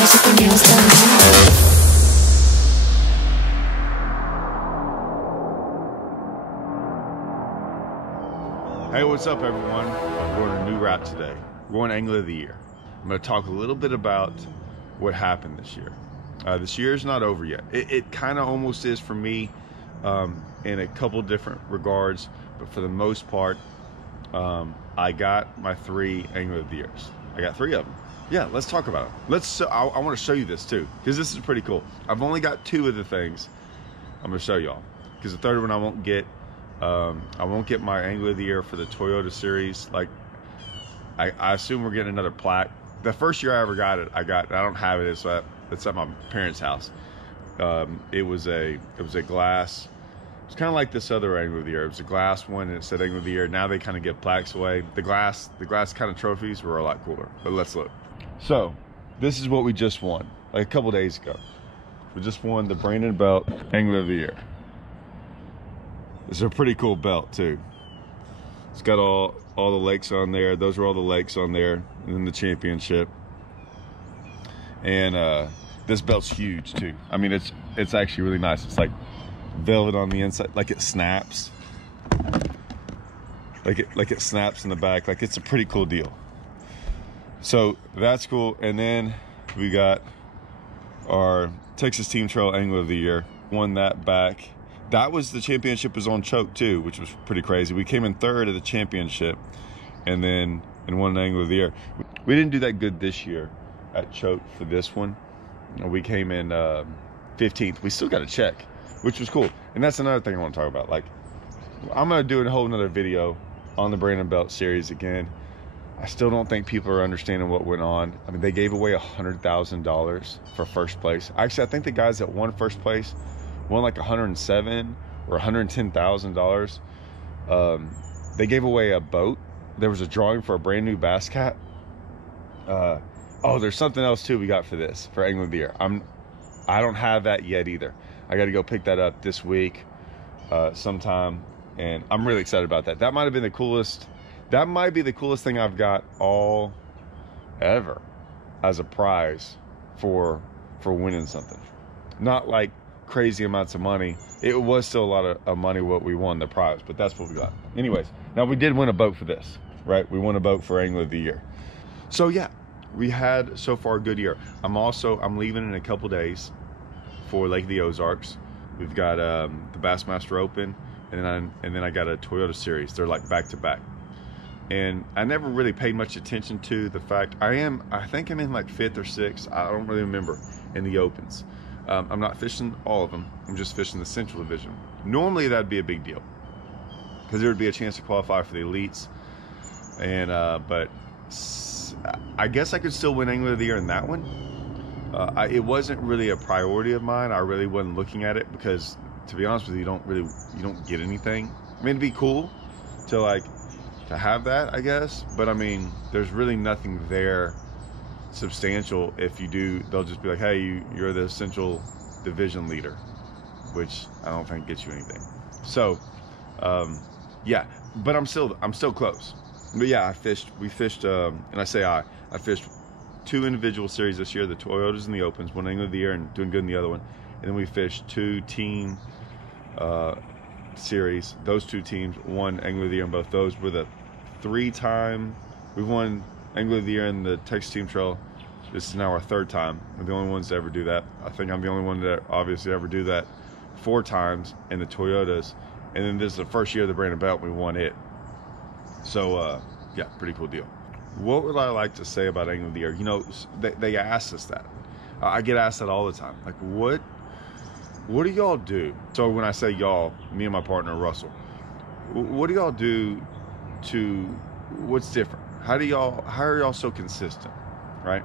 guys with their nails done now. Hey, what's up everyone? We're going to a new route today. We're going to Angler of the Year. I'm going to talk a little bit about what happened this year. This year is not over yet. It kind of almost is for me in a couple different regards, but for the most part, I got my 3 Angler of the Years. I got 3 of them. Yeah, let's talk about it. I want to show you this too, because this is pretty cool. I've only got 2 of the things I'm going to show y'all, because the third one I won't get. I won't get my Angler of the Year for the Toyota series. Like, I assume we're getting another plaque. The first year I ever got it, I don't have it. It's at my parents' house. It was a glass. It's kind of like this other Angler of the Year. It was a glass one, and it said Angler of the Year. Now they kind of give plaques away. The glass kind of trophies were a lot cooler. But let's look. So this is what we just won, like a couple days ago. We just won the Brandon Belt Angler of the Year. It's a pretty cool belt too. It's got all the lakes on there. Those are all the lakes on there in the championship. And this belt's huge too. I mean, it's actually really nice. It's like velvet on the inside, like it snaps. Like it snaps in the back. Like, it's a pretty cool deal. So that's cool. And then we got our Texas Team Trail Angler of the Year. Won that back. That was, the championship was on choke too, which was pretty crazy. We came in 3rd of the championship and won an Angler of the Year. We didn't do that good this year at choke for this one. We came in 15th. We still got a check, which was cool. And that's another thing I want to talk about. Like, I'm going to do a whole nother video on the Brandon Belt series again. I still don't think people are understanding what went on. I mean, they gave away $100,000 for first place. Actually, I think the guys that won first place won like $107,000 or $110,000. They gave away a boat. There was a drawing for a brand new Bass Cat. Oh, there's something else too we got for this, for Angler of the Year. I don't have that yet either. I got to go pick that up this week sometime, and I'm really excited about that. That might have been the coolest. That might be the coolest thing I've got all ever as a prize for winning something. Not like crazy amounts of money. It was still a lot of money what we won, the prize, but that's what we got. Anyways, now we did win a boat for this, right? We won a boat for Angler of the Year. So yeah, we had so far a good year. I'm leaving in a couple days for Lake of the Ozarks. We've got the Bassmaster Open, and then I got a Toyota series. They're like back to back. And I never really paid much attention to the fact I think I'm in like 5th or 6th. I don't really remember, in the Opens. I'm not fishing all of them. I'm just fishing the Central Division. Normally that'd be a big deal, because there would be a chance to qualify for the elites. And but I guess I could still win Angler of the Year in that one. It wasn't really a priority of mine. I really wasn't looking at it, because to be honest with you, you don't get anything. I mean, it'd be cool to have that, I guess, but I mean, there's really nothing there substantial. If you do, they'll just be like, hey, you're the Central Division leader, which I don't think gets you anything. So yeah, but I'm still close. But yeah, we fished and I fished 2 individual series this year, the Toyotas and the Opens, one Angler of the Year and doing good in the other one. And then we fished 2 team series. Those 2 teams won Angler of the Year, and both those were the 3-time we've won Angler of the Year in the Texas Team Trail. This is now our 3rd time. We're the only ones to ever do that. I think I'm the only one that obviously ever do that 4 times in the Toyotas. And then this is the first year of the Brandon Belt, we won it. So yeah, pretty cool deal. What would I like to say about Angler of the Year? You know, they asked us that. I get asked that all the time. Like, what do y'all do? So when I say y'all, me and my partner Russell, what do y'all do to, what's different? How are y'all so consistent, right?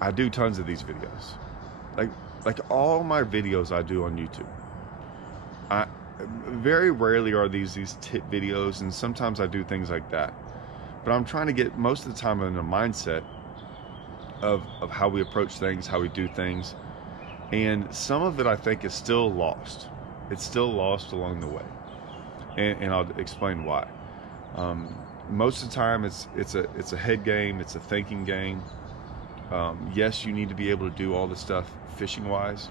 I do tons of these videos. Like all my videos I do on YouTube. Very rarely are these tip videos, and sometimes I do things like that. But I'm trying to get most of the time in a mindset of how we approach things, how we do things. And some of it I think is still lost. It's still lost along the way. And I'll explain why. Most of the time it's a head game, it's a thinking game. Yes, you need to be able to do all the stuff fishing wise,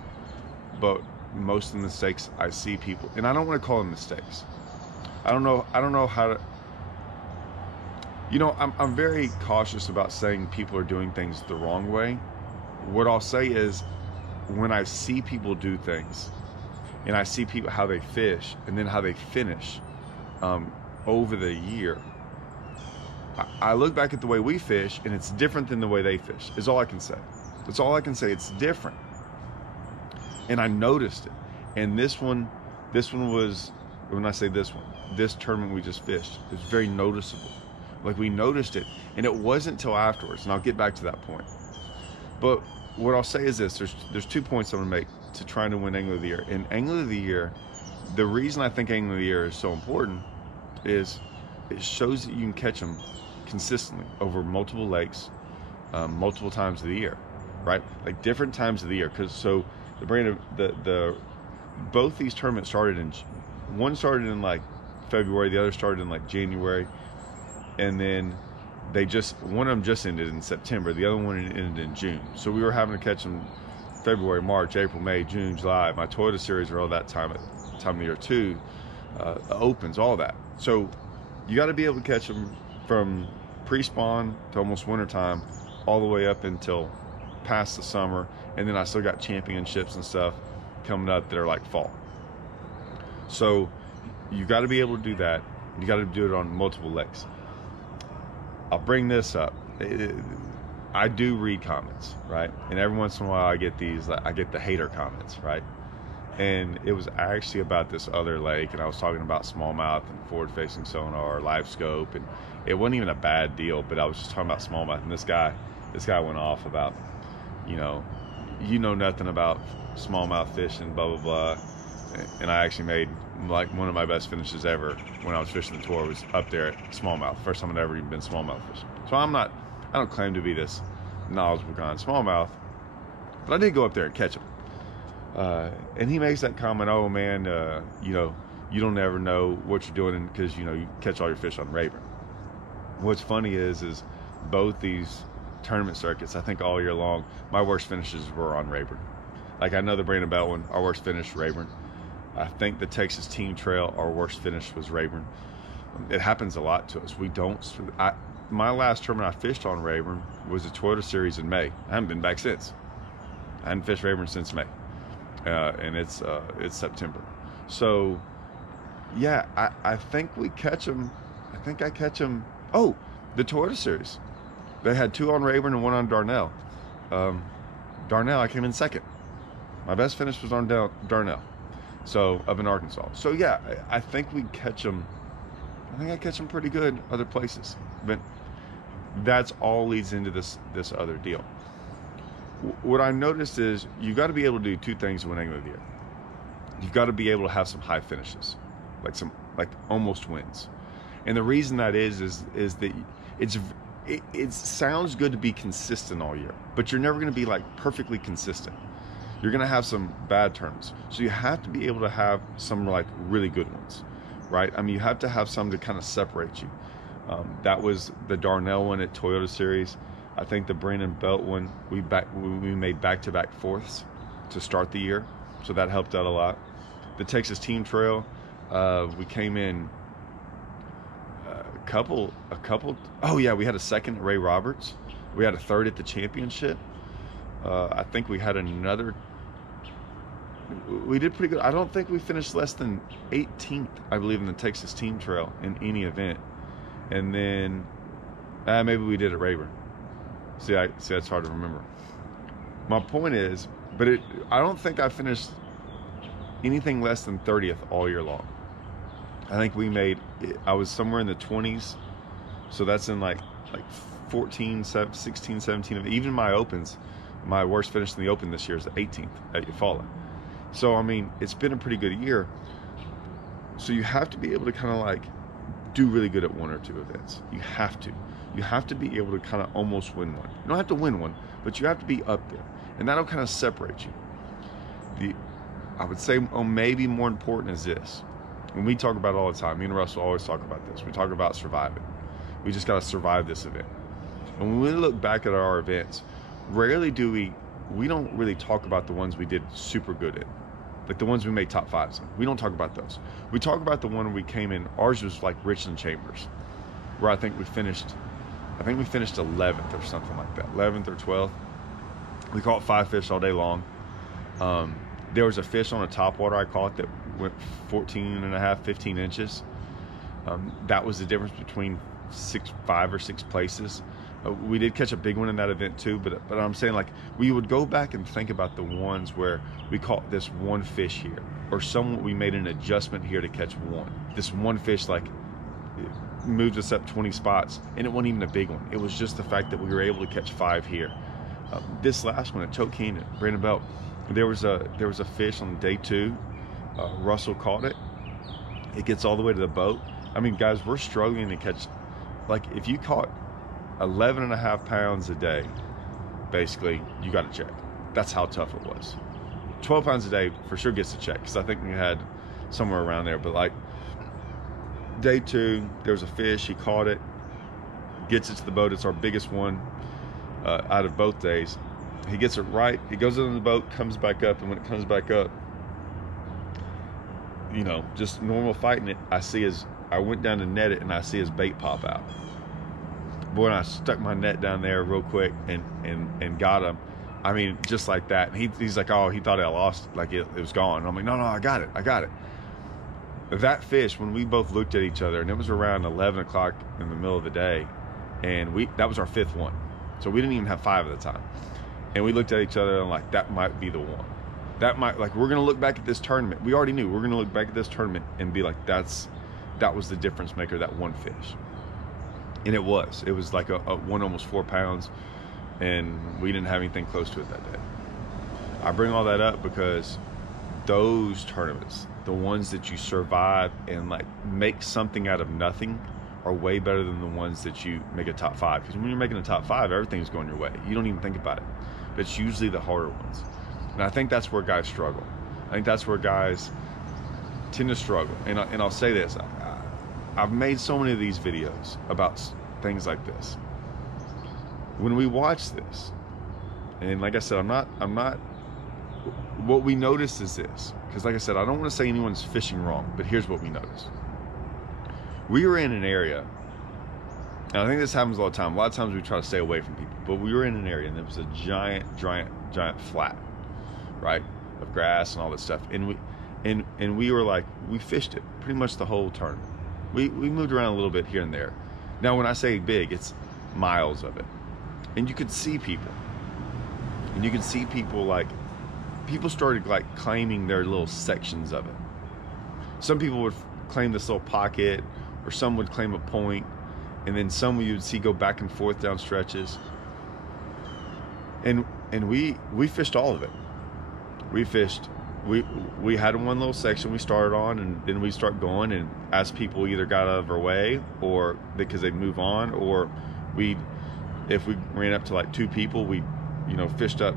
but most of the mistakes I see people, and I don't want to call them mistakes. I don't know how to, I'm very cautious about saying people are doing things the wrong way. What I'll say is, when I see people do things, and I see people how they fish, and then how they finish over the year, I look back at the way we fish, and it's different than the way they fish. Is all I can say. That's all I can say. It's different, and I noticed it. And this one was, when I say this one, this tournament we just fished, it was very noticeable. Like, we noticed it, and it wasn't until afterwards, and I'll get back to that point. But what I'll say is this: there's 2 points I'm gonna make to trying to win Angler of the Year. And Angler of the Year, the reason I think Angler of the Year is so important is it shows that you can catch them consistently over multiple lakes, multiple times of the year, right? Like different times of the year. Because so the brand of both these tournaments one started in like February, the other started in like January, and then one of them just ended in September, the other one ended in June. So we were having to catch them February, March, April, May, June, July. My Toyota series are all that time of the year too. Opens, all that. So you got to be able to catch them from pre-spawn to almost wintertime, all the way up until past the summer, and then I still got championships and stuff coming up that are like fall. So you got to be able to do that. You got to do it on multiple lakes. I'll bring this up. I do read comments, right? And every once in a while I get the hater comments, right? And it was actually about this other lake, and I was talking about smallmouth and forward-facing sonar, live scope, and it wasn't even a bad deal, but I was just talking about smallmouth, and this guy went off about, you know nothing about smallmouth fishing, blah, blah, blah. And I actually made like one of my best finishes ever when I was fishing the tour was up there at smallmouth. First time I'd ever even been smallmouth fishing. So I don't claim to be this knowledgeable guy on smallmouth, but I did go up there and catch them. And he makes that comment, oh man, you don't ever know what you're doing because you catch all your fish on Rayburn. What's funny is both these tournament circuits, I think all year long, my worst finishes were on Rayburn. Like, I know the Brandon Belt one, our worst finish, Rayburn. I think the Texas Team Trail, our worst finish was Rayburn. It happens a lot to us. My last tournament I fished on Rayburn was the Toyota Series in May. I haven't been back since. I hadn't fished Rayburn since May. And it's September. So yeah, I think we catch them. I think I catch them. Oh, the Toyota Series, they had 2 on Rayburn and 1 on Darnell. Darnell, I came in second. My best finish was on Darnell, so up in Arkansas. So yeah, I think we catch them. I think I catch them pretty good other places, but that's all leads into this other deal. What I noticed is you got to be able to do 2 things to win Angler of the Year. You've got to be able to have some high finishes, like almost wins. And the reason that is that it sounds good to be consistent all year, but you're never going to be like perfectly consistent. You're going to have some bad turns. So you have to be able to have some like really good ones, right? I mean, you have to have some to kind of separate you. That was the Darnell one at Toyota Series. I think the Brandon Belt one, we made back-to-back fourths to start the year, so that helped out a lot. The Texas Team Trail, we came in a couple. Oh yeah, we had a second at Ray Roberts. We had a third at the championship. I think we had another. We did pretty good. I don't think we finished less than 18th, I believe, in the Texas Team Trail in any event. And then maybe we did at Rayburn. See, that's hard to remember. My point is, I don't think I finished anything less than 30th all year long. I think I was somewhere in the 20s. So that's in like 14, 16, 17. Even my opens, my worst finish in the open this year is the 18th at Eufaula. So, I mean, it's been a pretty good year. So you have to be able to kind of like do really good at 1 or 2 events. You have to. You have to be able to kind of almost win one. You don't have to win one, but you have to be up there. And that'll kind of separate you. I would say maybe more important is this. When we talk about it all the time, me and Russell always talk about this. We talk about surviving. We just got to survive this event. And when we look back at our events, rarely do we don't really talk about the ones we did super good in, like the ones we made top fives in. We don't talk about those. We talk about the one we came in. Ours was like Richland Chambers, where I think we finished 11th or something like that, 11th or 12th. We caught 5 fish all day long. There was a fish on a topwater I caught that went 14 and a half, 15 inches. That was the difference between 5 or 6 places. We did catch a big one in that event too, but I'm saying, like, we would go back and think about the ones where we caught this one fish here, or we made an adjustment here to catch one. This one fish, like, moved us up 20 spots, and it wasn't even a big one. It was just the fact that we were able to catch 5 here. This last one at Choke Canyon, Brandon Belt, there was a fish on day 2. Russell caught it. It gets all the way to the boat. I mean, guys, we're struggling to catch, like, if you caught 11 and a half pounds a day, basically, you got to check. That's how tough it was. 12 pounds a day for sure gets a check, because I think we had somewhere around there. But like day 2, there was a fish. He caught it, gets it to the boat. It's our biggest one out of both days. He gets it right. He goes into the boat, comes back up, and when it comes back up, you know, just normal fighting it, I went down to net it, and I see his bait pop out. Boy, and I stuck my net down there real quick and got him. I mean, just like that. And he's like, oh, he thought I lost, like it was gone. I'm like, no, I got it. That fish, when we both looked at each other, and it was around 11 o'clock in the middle of the day, and that was our 5th one. So we didn't even have 5 at the time. And we looked at each other and like, that might be the one. That might, like, we're going to look back at this tournament. We already knew we're going to look back at this tournament and be like, that was the difference maker, that one fish. And it was like a one almost 4 pounds, and we didn't have anything close to it that day. I bring all that up because those tournaments, the ones that you survive and like make something out of nothing, are way better than the ones that you make a top 5. Because when you're making a top 5, everything's going your way. You don't even think about it. But it's usually the harder ones. And I think that's where guys struggle. I think that's where guys tend to struggle. And I'll say this. I've made so many of these videos about things like this. When we watch this, and like I said, I'm not, what we notice is this, because like I said, I don't want to say anyone's fishing wrong, but here's what we noticed. We were in an area, and I think this happens all the time. A lot of times we try to stay away from people, but we were in an area, and there was a giant flat, right, of grass and all this stuff. And we were like, we fished it pretty much the whole tournament. We moved around a little bit here and there. Now, when I say big, it's miles of it. And you could see people. And you could see people, like, people started like claiming their little sections of it. Some people would claim this little pocket, or some would claim a point, and then some you would see go back and forth down stretches. And we fished all of it. We had one little section we started on, and then we start going, and as people either got out of our way, or because they'd move on, or if we ran up to like 2 people, we, you know, fished up,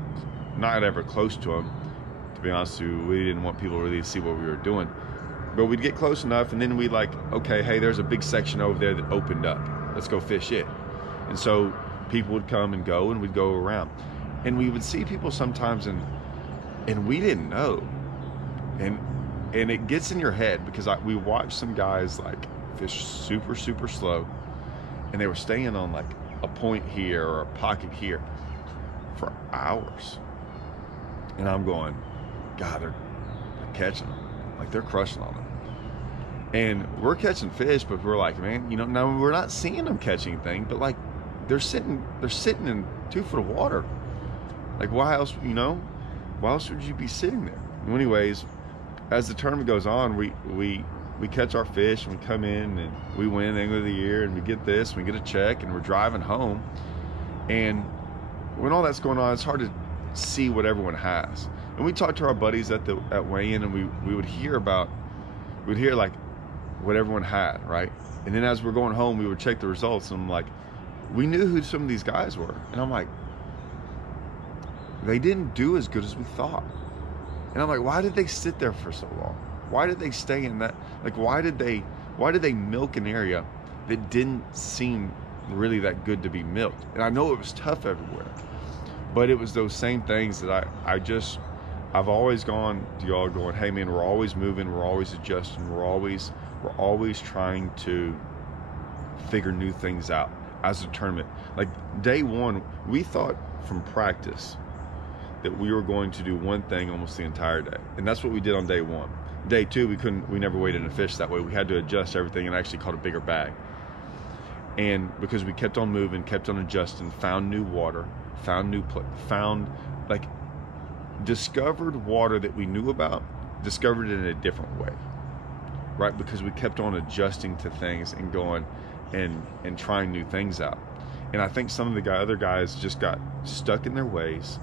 not ever close to them. To be honest with you, we didn't want people really to see what we were doing, but we'd get close enough, and then we'd like, okay, hey, there's a big section over there that opened up. Let's go fish it. And so people would come and go, and we'd go around, and we would see people sometimes, and we didn't know. And it gets in your head, because we watched some guys like fish super slow, and they were staying on like a point here or a pocket here for hours. And I'm going, God, they're catching them. Like, they're crushing on them. And we're catching fish, but we're like, man, you know, now we're not seeing them catch anything, but like they're sitting in 2 foot of water. Like, why else, you know, why else would you be sitting there? Well, anyways, as the tournament goes on, we catch our fish, and we come in, and we win Angler of the Year, and we get this, and we get a check, and we're driving home. And when all that's going on, it's hard to see what everyone has. And we talked to our buddies at weigh-in, and we would hear like what everyone had, right? And then as we're going home, we would check the results, and I'm like, we knew who some of these guys were. And I'm like, they didn't do as good as we thought. And I'm like, why did they sit there for so long? Why did they stay in that? Like, why did they milk an area that didn't seem really that good to be milked? And I know it was tough everywhere, But it was those same things that I've always gone to y'all going, hey man, we're always moving, we're always adjusting, we're always trying to figure new things out as a tournament. Like day one, we thought from practice that we were going to do one thing almost the entire day. And that's what we did on day one. Day two, we never waited in a fish that way. We had to adjust everything and actually caught a bigger bag. And because we kept on moving, kept on adjusting, found new water, discovered water that we knew about, discovered it in a different way, right? Because we kept on adjusting to things and going and trying new things out. And I think some of the other guys just got stuck in their ways.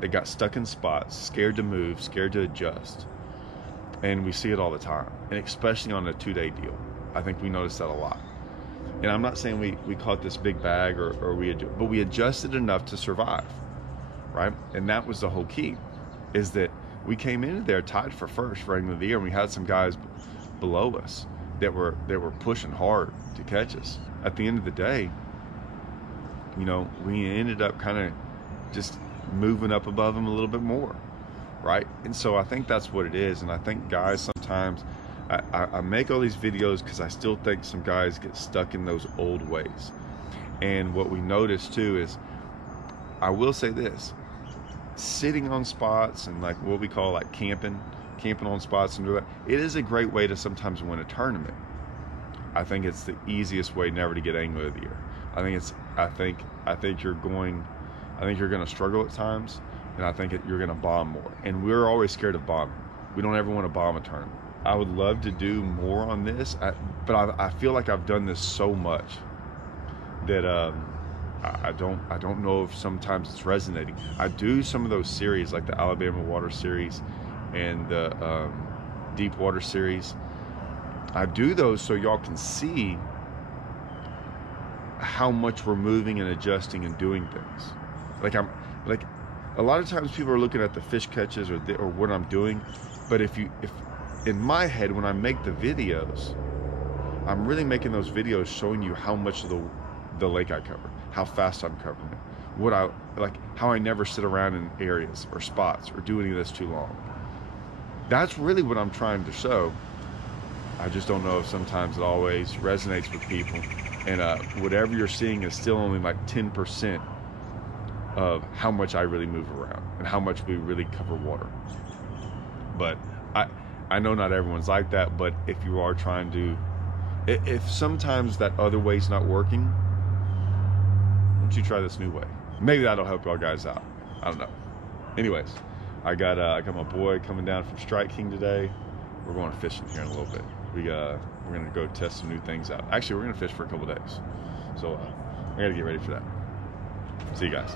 They got stuck in spots, scared to move, scared to adjust. And we see it all the time, and especially on a 2-day deal. I think we noticed that a lot. And I'm not saying we caught this big bag but we adjusted enough to survive, right? And that was the whole key, is that we came into there tied for first for Angler of the Year, and we had some guys below us that were pushing hard to catch us. At the end of the day, you know, we ended up kind of just moving up above them a little bit more, right? And so I think that's what it is. And I think guys sometimes, I make all these videos because I still think some guys get stuck in those old ways. And what we notice too is, I will say this, sitting on spots and like what we call like camping on spots and do that, it is a great way to sometimes win a tournament. I think it's the easiest way never to get Angler of the Year. I think you're going to struggle at times, and I think you're going to bomb more. And we're always scared of bombing. We don't ever want to bomb a tournament. I would love to do more on this, but I feel like I've done this so much that I don't know if sometimes it's resonating. I do some of those series like the Alabama Water Series and the Deep Water Series. I do those so y'all can see how much we're moving and adjusting and doing things. Like a lot of times people are looking at the fish catches or what I'm doing, but if in my head when I make the videos, I'm really making those videos showing you how much of the lake I cover, how fast I'm covering it, how I never sit around in areas or spots or do any of this too long. That's really what I'm trying to show. I just don't know if sometimes it always resonates with people, and whatever you're seeing is still only like 10% of how much I really move around and how much we really cover water. But I know not everyone's like that, but if you are trying to, if sometimes that other way's not working, why don't you try this new way? Maybe that'll help y'all guys out. I don't know. Anyways, I got my boy coming down from Strike King today. We're going fishing here in a little bit. We're gonna go test some new things out. Actually, we're gonna fish for a couple days, so I gotta get ready for that. See you guys.